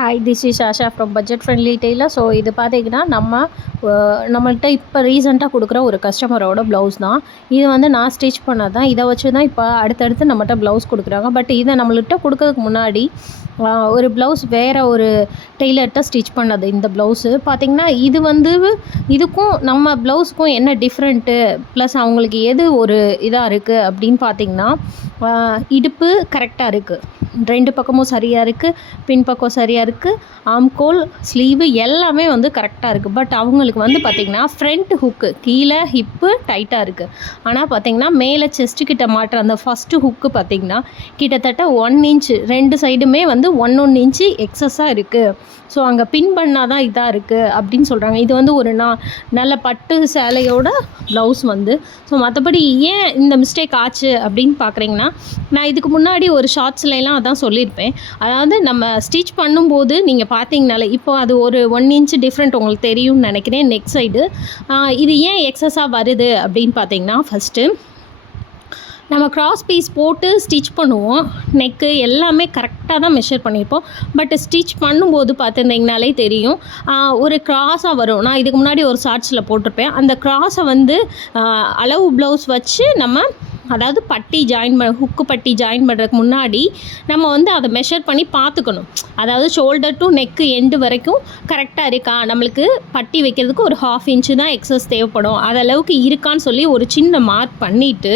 Hi, this is Asha from budget friendly tailor. So இது பார்த்தீங்கன்னா நம்மள்கிட்ட இப்போ ரீசெண்டாக கொடுக்குற ஒரு கஸ்டமரோட ப்ளவுஸ் தான். இது வந்து நான் ஸ்டிச் பண்ணது தான். இதை வச்சு தான் இப்போ அடுத்தடுத்து நம்மகிட்ட ப்ளவுஸ் கொடுக்குறாங்க. பட் இதை நம்மள்கிட்ட கொடுக்கறதுக்கு முன்னாடி ஒரு ப்ளவுஸ் வேறு ஒரு டெய்லர்கிட்ட ஸ்டிச் பண்ணது. இந்த ப்ளவுஸு பார்த்திங்கன்னா இது வந்து இதுக்கும் நம்ம ப்ளவுஸுக்கும் என்ன டிஃப்ரெண்ட்டு, ப்ளஸ் அவங்களுக்கு எது ஒரு இதாக இருக்குது அப்படின்னு பார்த்திங்கன்னா, இடுப்பு கரெக்டாக இருக்குது, ரெண்டு பக்கமும் சரியாக இருக்குது, பின்பக்கம் சரியாக இருக்குது, ஆம்கோல் ஸ்லீவு எல்லாமே வந்து கரெக்டாக இருக்குது. பட் அவங்களுக்கு வந்து பார்த்திங்கன்னா ஃப்ரண்ட் ஹுக்கு கீழே ஹிப்பு டைட்டாக இருக்குது. ஆனால் பார்த்திங்கன்னா மேலே செஸ்ட்டுக்கிட்ட மாட்டுற அந்த ஃபஸ்ட்டு ஹுக்கு பார்த்திங்கன்னா கிட்டத்தட்ட 1 இன்ச்சு ரெண்டு சைடுமே வந்து 1 இன்ச்சு எக்ஸஸாக இருக்குது. ஸோ அங்கே பின் பண்ணால் தான் இதாக இருக்குது அப்படின்னு சொல்கிறாங்க. இது வந்து ஒரு நல்ல பட்டு சேலையோட ப்ளவுஸ் வந்து. ஸோ மற்றபடி ஏன் இந்த மிஸ்டேக் ஆச்சு அப்படின்னு பார்க்குறீங்கன்னா, நான் இதுக்கு முன்னாடி ஒரு ஷார்ட்ஸ்லாம் அதான் சொல்லியிருப்பேன். அதாவது நம்ம ஸ்டிச் பண்ணும்போது நீங்கள் பார்த்தீங்கனாலே இப்போ அது ஒரு 1 இன்ச்சு டிஃப்ரெண்ட் உங்களுக்கு தெரியும்னு நினைக்கிறேன். நெக் சைடு இது ஏன் எக்ஸஸாக வருது அப்படின்னு பார்த்தீங்கன்னா, ஃபஸ்ட்டு நம்ம கிராஸ் பீஸ் போட்டு ஸ்டிச் பண்ணுவோம். நெக்கு எல்லாமே கரெக்டாக தான் மெஷர் பண்ணியிருப்போம். பட் ஸ்டிச் பண்ணும்போது பார்த்துருந்தீங்கனாலே தெரியும், ஒரு கிராஸாக வரும். நான் இதுக்கு முன்னாடி ஒரு ஷார்ட்ஸில் போட்டிருப்பேன். அந்த கிராஸை வந்து அளவு ப்ளவுஸ் வச்சு நம்ம, அதாவது பட்டி ஹுக்கு பட்டி ஜாயின் பண்ணுறதுக்கு முன்னாடி நம்ம வந்து அதை மெஷர் பண்ணி பார்த்துக்கணும். அதாவது ஷோல்டர் டு நெக்கு எண்டு வரைக்கும் கரெக்டாக இருக்கா, நம்மளுக்கு பட்டி வைக்கிறதுக்கு ஒரு 1/2 இன்ச்சு தான் எக்ஸஸ் தேவைப்படும், அதளவுக்கு இருக்கான்னு சொல்லி ஒரு சின்ன மார்க் பண்ணிவிட்டு,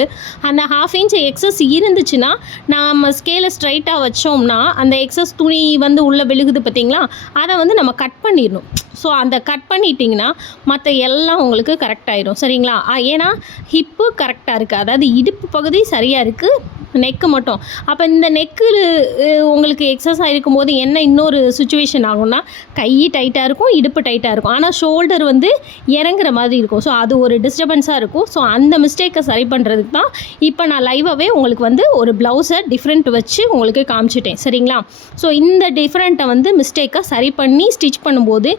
அந்த 1/2 இன்ச்சு எக்ஸஸ் இருந்துச்சுன்னா நம்ம ஸ்கேலை ஸ்ட்ரைட்டாக வச்சோம்னா அந்த எக்ஸஸ் துணி வந்து உள்ளே விழுகுது பார்த்திங்களா, அதை வந்து நம்ம கட் பண்ணிடணும். ஸோ அந்த கட் பண்ணிட்டிங்கன்னா மற்ற எல்லாம் உங்களுக்கு கரெக்டாகிடும். சரிங்களா? ஏன்னா ஹிப்பு கரெக்டாக இருக்குது, அதாவது இடுப்பு பகுதி சரியாக இருக்குது, நெக்கு மட்டும். அப்போ இந்த நெக்கு உங்களுக்கு எக்ஸஸாக இருக்கும்போது என்ன இன்னொரு சுச்சுவேஷன் ஆகும்னா, கை டைட்டாக இருக்கும், இடுப்பு டைட்டாக இருக்கும், ஆனால் ஷோல்டர் வந்து இறங்குற மாதிரி இருக்கும். ஸோ அது ஒரு டிஸ்டர்பன்ஸாக இருக்கும். ஸோ அந்த மிஸ்டேக்கை சரி பண்ணுறதுக்கு தான் இப்போ நான் லைவாகவே உங்களுக்கு வந்து ஒரு ப்ளவுஸை டிஃப்ரெண்ட் வச்சு உங்களுக்கு காமிச்சிட்டேன். சரிங்களா? ஸோ இந்த டிஃப்ரெண்ட்டை வந்து மிஸ்டேக்கை சரி பண்ணி ஸ்டிச் பண்ணும்போது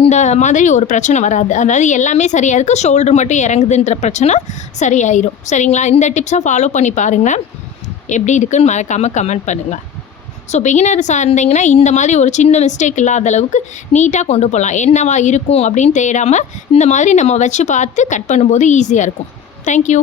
இந்த மாதிரி ஒரு பிரச்சனை வராது. அதாவது எல்லாமே சரியாக இருக்குது, ஷோல்டர் மட்டும் இறங்குதுன்ற பிரச்சனை சரியாயிடும். சரிங்களா? இந்த டிப்ஸை ஃபாலோ பண்ணி பாருங்கள். எப்படி இருக்குன்னு மறக்காமல் கமெண்ட் பண்ணுங்கள். ஸோ பிகினர்ஸாக இருந்தீங்கன்னா இந்த மாதிரி ஒரு சின்ன மிஸ்டேக் இல்லாத அளவுக்கு நீட்டாக கொண்டு போகலாம். என்னவா இருக்கும் அப்படின்னு தேடாமல் இந்த மாதிரி நம்ம வச்சு பார்த்து கட் பண்ணும்போது ஈஸியாக இருக்கும். தேங்க்யூ.